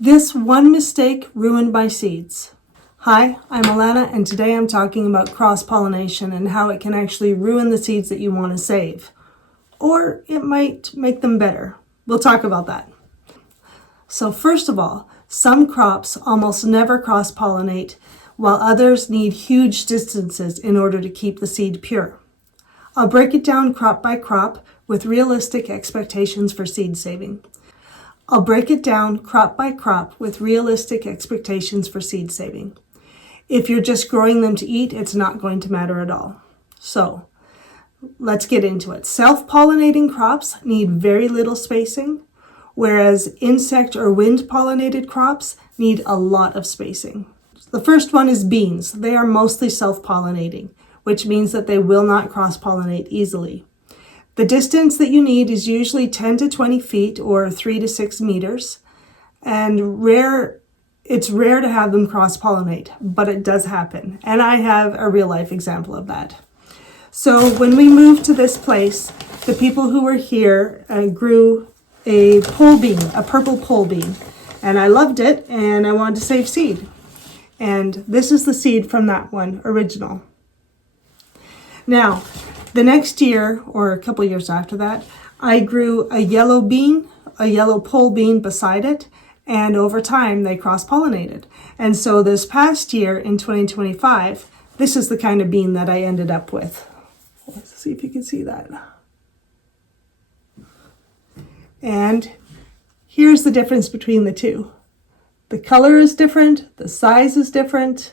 This one mistake ruined my seeds. Hi, I'm Alana, and today I'm talking about cross-pollination and how it can actually ruin the seeds that you want to save. Or it might make them better. We'll talk about that. So first of all, some crops almost never cross-pollinate, while others need huge distances in order to keep the seed pure. I'll break it down crop by crop with realistic expectations for seed saving. If you're just growing them to eat, it's not going to matter at all. So, let's get into it. Self-pollinating crops need very little spacing, whereas insect or wind-pollinated crops need a lot of spacing. The first one is beans. They are mostly self-pollinating, which means that they will not cross-pollinate easily. The distance that you need is usually 10 to 20 feet or 3 to 6 meters, and it's rare to have them cross-pollinate, but it does happen, and I have a real-life example of that. So when we moved to this place, the people who were here grew a purple pole bean, and I loved it, and I wanted to save seed. And this is the seed from that one, original. Now, the next year, or a couple years after that, I grew a yellow pole bean beside it, and over time they cross-pollinated. And so this past year, in 2025, this is the kind of bean that I ended up with. Let's see if you can see that. And here's the difference between the two. The color is different, the size is different.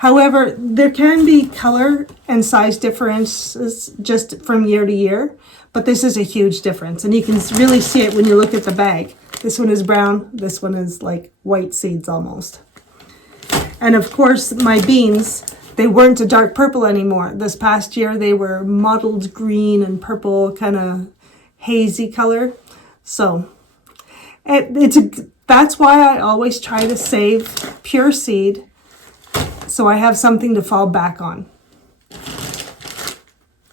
However, there can be color and size differences just from year to year, but this is a huge difference. And you can really see it when you look at the bag. This one is brown, this one is like white seeds almost. And of course, my beans, they weren't a dark purple anymore. This past year, they were mottled green and purple, kind of hazy color. So that's why I always try to save pure seed, so I have something to fall back on.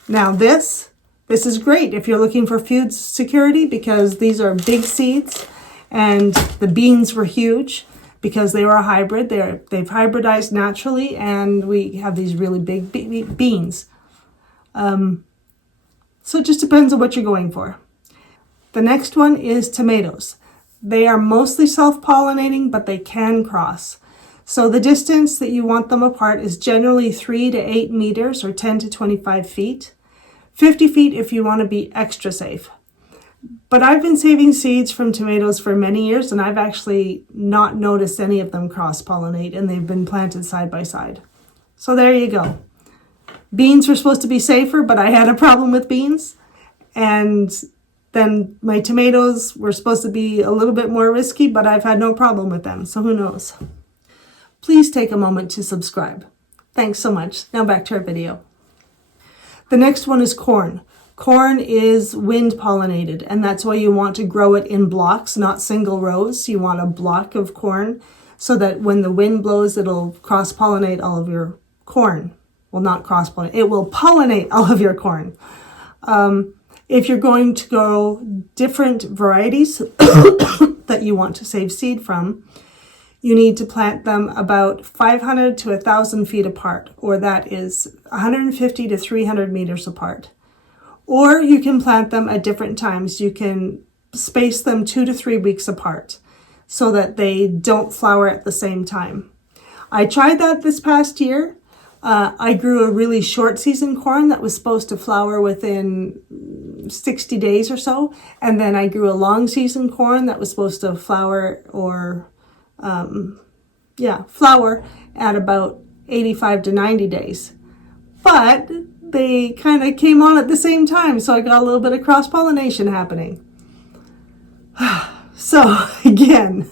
Now this is great if you're looking for food security, because these are big seeds, and the beans were huge because they were a hybrid. They've hybridized naturally, and we have these really big beans. So it just depends on what you're going for. The next one is tomatoes. They are mostly self-pollinating, but they can cross. So the distance that you want them apart is generally 3 to 8 meters or 10 to 25 feet. 50 feet if you want to be extra safe. But I've been saving seeds from tomatoes for many years, and I've actually not noticed any of them cross-pollinate, and they've been planted side by side. So there you go. Beans were supposed to be safer, but I had a problem with beans. And then my tomatoes were supposed to be a little bit more risky, but I've had no problem with them, so who knows? Please take a moment to subscribe. Thanks so much. Now back to our video. The next one is corn. Corn is wind pollinated, and that's why you want to grow it in blocks, not single rows. You want a block of corn so that when the wind blows, it'll cross-pollinate all of your corn. Well, not cross-pollinate. It will pollinate all of your corn. If you're going to grow different varieties that you want to save seed from, you need to plant them about 500 to 1,000 feet apart, or that is 150 to 300 meters apart. Or you can plant them at different times. You can space them 2 to 3 weeks apart so that they don't flower at the same time. I tried that this past year. I grew a really short season corn that was supposed to flower within 60 days or so. And then I grew a long season corn that was supposed to flower at about 85 to 90 days. But they kind of came on at the same time, so I got a little bit of cross-pollination happening. So again,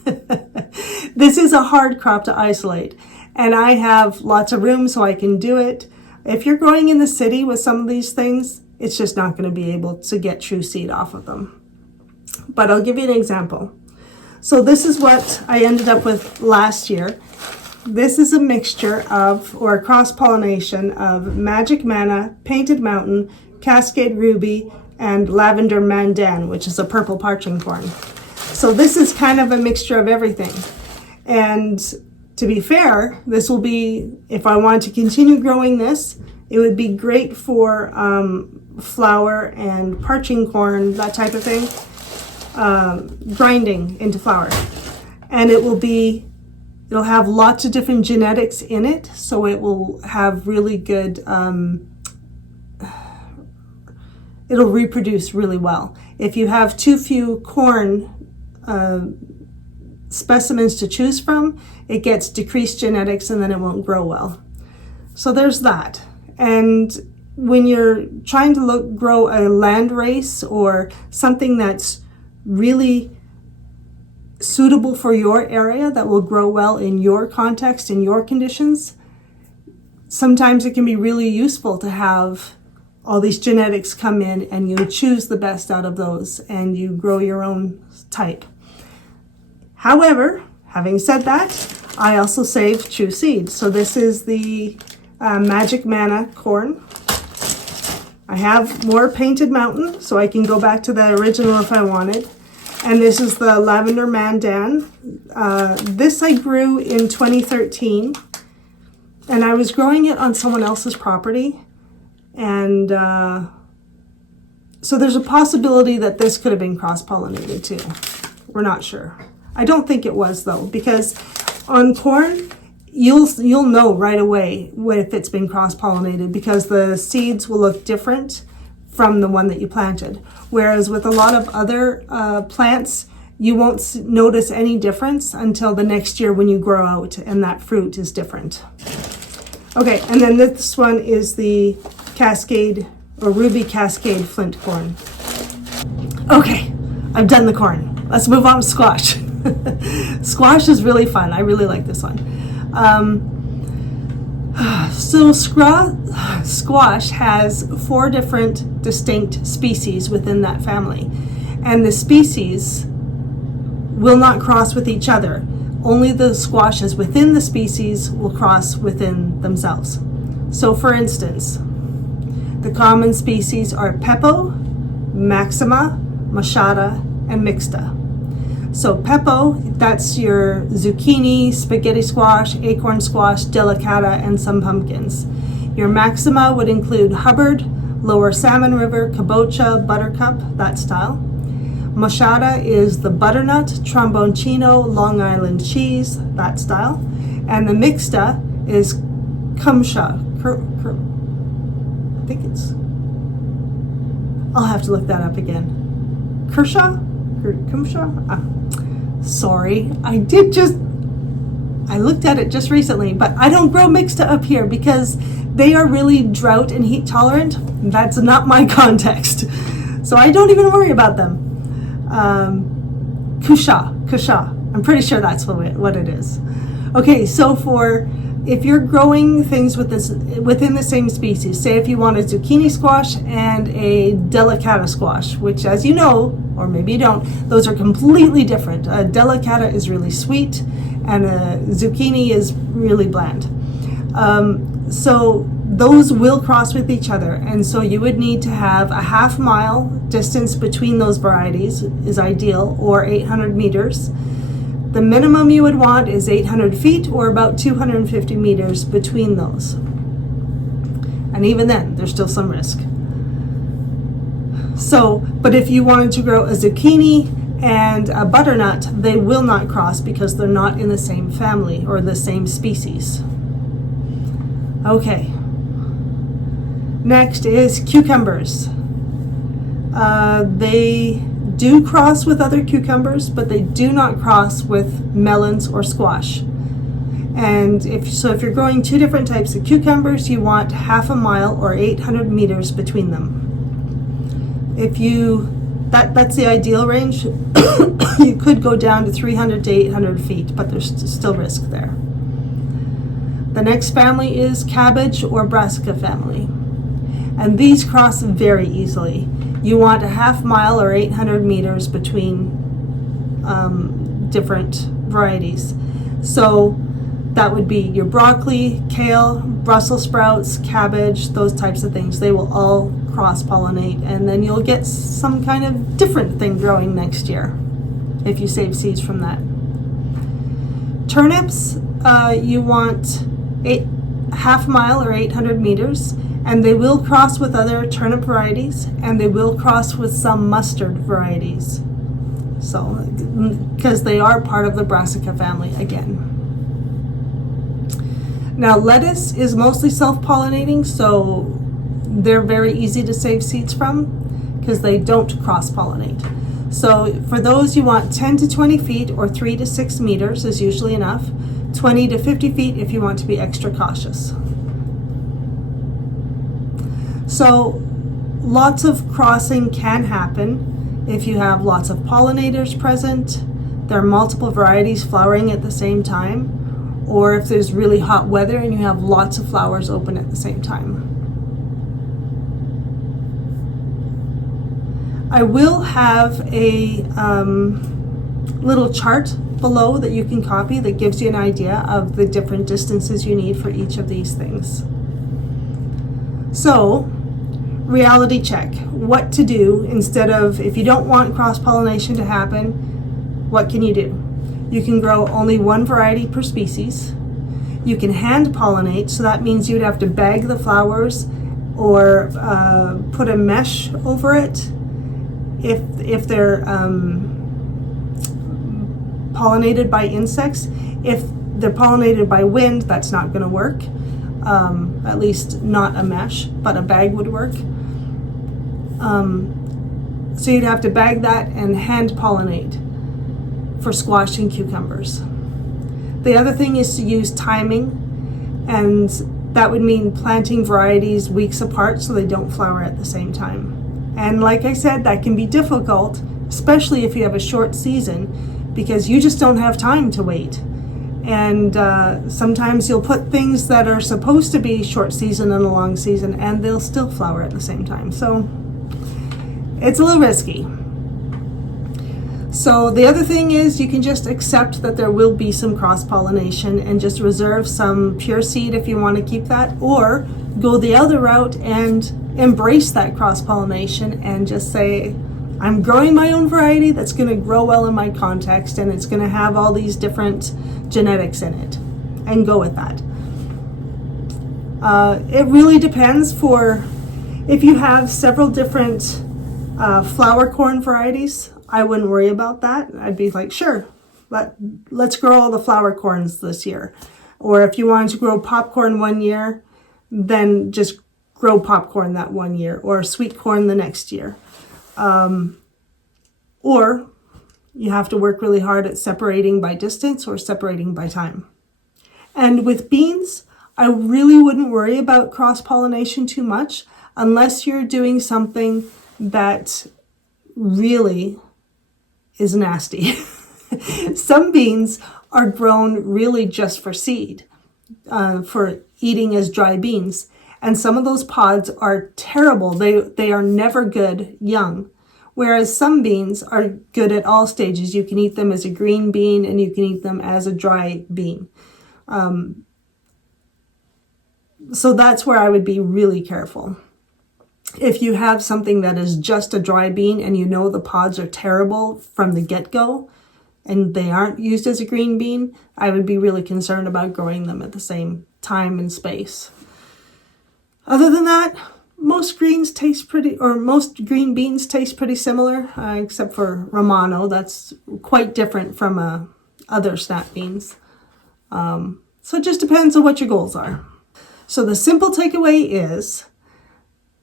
this is a hard crop to isolate, and I have lots of room so I can do it. If you're growing in the city with some of these things, it's just not going to be able to get true seed off of them. But I'll give you an example. So this is what I ended up with last year. This is a mixture of, or a cross-pollination of Magic Manna, Painted Mountain, Cascade Ruby, and Lavender Mandan, which is a purple parching corn. So this is kind of a mixture of everything. And to be fair, this will be, if I want to continue growing this, it would be great for flour and parching corn, that type of thing, grinding into flour. And it'll have lots of different genetics in it, so it will have really good, it'll reproduce really well. If you have too few corn specimens to choose from, it gets decreased genetics and then it won't grow well. So there's that. And when you're trying to grow a land race or something that's really suitable for your area, that will grow well in your context, in your conditions, sometimes it can be really useful to have all these genetics come in and you choose the best out of those and you grow your own type. However, having said that, I also save true seed. So this is the Magic Manna corn. I have more Painted Mountain, so I can go back to the original if I wanted. And this is the Lavender Mandan. This I grew in 2013, and I was growing it on someone else's property. And so there's a possibility that this could have been cross-pollinated too. We're not sure. I don't think it was though, because on corn, you'll know right away if it's been cross-pollinated, because the seeds will look different from the one that you planted. Whereas with a lot of other plants, you won't notice any difference until the next year when you grow out and that fruit is different. Okay, and then this one is the Cascade or Ruby Cascade flint corn. Okay, I've done the corn. Let's move on to squash. Squash is really fun. I really like this one. So squash has 4 different distinct species within that family, and the species will not cross with each other. Only the squashes within the species will cross within themselves. So for instance, the common species are Peppo, Maxima, Machata, and Mixta. So Peppo, that's your zucchini, spaghetti squash, acorn squash, delicata, and some pumpkins. Your Maxima would include Hubbard, Lower Salmon River, Kabocha, Buttercup, that style. Machata is the butternut, tromboncino, Long Island cheese, that style. And the Mixta is Kumsha. I think it's, I'll have to look that up again. Kershaw? Kumsha? Sorry, I looked at it just recently, but I don't grow Mixta up here because they are really drought and heat tolerant. That's not my context. So I don't even worry about them. Kusha. I'm pretty sure that's what it is. Okay, so if you're growing things within the same species, say if you want a zucchini squash and a delicata squash, which, as you know, or maybe you don't, those are completely different. A delicata is really sweet and a zucchini is really bland. So those will cross with each other, and so you would need to have a half-mile distance between those varieties is ideal, or 800 meters. The minimum you would want is 800 feet or about 250 meters between those. And even then, there's still some risk. So, but if you wanted to grow a zucchini and a butternut, they will not cross because they're not in the same family or the same species. Okay. Next is cucumbers. They do cross with other cucumbers, but they do not cross with melons or squash. And if you're growing 2 different types of cucumbers, you want half a mile or 800 meters between them. That's the ideal range. You could go down to 300 to 800 feet, but there's still risk there. The next family is cabbage or brassica family. And these cross very easily. You want a half mile or 800 meters between different varieties. So that would be your broccoli, kale, Brussels sprouts, cabbage, those types of things. They will all cross-pollinate, and then you'll get some kind of different thing growing next year. if you save seeds from that. Turnips, you want half mile or 800 meters, and they will cross with other turnip varieties, and they will cross with some mustard varieties. So, because they are part of the Brassica family again. Now, lettuce is mostly self-pollinating, so they're very easy to save seeds from because they don't cross-pollinate. So for those, you want 10 to 20 feet or 3 to 6 meters is usually enough. 20 to 50 feet if you want to be extra cautious. So lots of crossing can happen if you have lots of pollinators present, there are multiple varieties flowering at the same time, or if there's really hot weather and you have lots of flowers open at the same time. I will have a little chart below that you can copy that gives you an idea of the different distances you need for each of these things. So, reality check. What to do instead of, if you don't want cross-pollination to happen, what can you do? You can grow only one variety per species. You can hand pollinate, so that means you'd have to bag the flowers or put a mesh over it. If they're pollinated by insects. If they're pollinated by wind, that's not going to work. At least not a mesh, but a bag would work. So you'd have to bag that and hand pollinate for squash and cucumbers. The other thing is to use timing, and that would mean planting varieties weeks apart so they don't flower at the same time. And like I said, that can be difficult, especially if you have a short season, because you just don't have time to wait. And sometimes you'll put things that are supposed to be short season and a long season, and they'll still flower at the same time. So it's a little risky. So the other thing is you can just accept that there will be some cross-pollination and just reserve some pure seed if you want to keep that, or go the other route and embrace that cross-pollination and just say, I'm growing my own variety that's going to grow well in my context, and it's going to have all these different genetics in it, and go with that. It really depends. For if you have several different flower corn varieties, I wouldn't worry about that. I'd be like, sure, let's grow all the flower corns this year. Or if you wanted to grow popcorn one year, then just grow popcorn that one year, or sweet corn the next year. Or you have to work really hard at separating by distance or separating by time. And with beans, I really wouldn't worry about cross-pollination too much unless you're doing something that really is nasty. Some beans are grown really just for seed, for eating as dry beans. And some of those pods are terrible. They are never good young. Whereas some beans are good at all stages. You can eat them as a green bean and you can eat them as a dry bean. So that's where I would be really careful. If you have something that is just a dry bean and you know the pods are terrible from the get-go and they aren't used as a green bean, I would be really concerned about growing them at the same time and space. Other than that, most green beans taste pretty similar, except for Romano. That's quite different from other snap beans. So it just depends on what your goals are. So the simple takeaway is,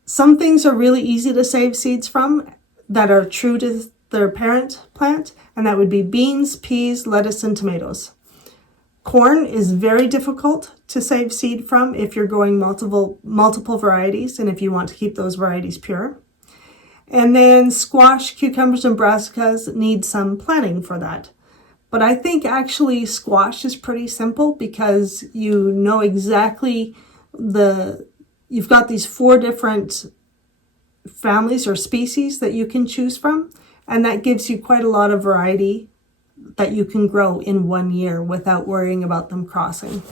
some things are really easy to save seeds from that are true to their parent plant, and that would be beans, peas, lettuce, and tomatoes. Corn is very difficult to save seed from if you're growing multiple varieties and if you want to keep those varieties pure. And then squash, cucumbers, and brassicas need some planning for that. But I think actually squash is pretty simple because you know exactly you've got these 4 different families or species that you can choose from, and that gives you quite a lot of variety that you can grow in one year without worrying about them crossing.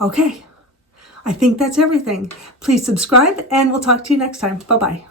Okay, I think that's everything. Please subscribe and we'll talk to you next time. Bye-bye.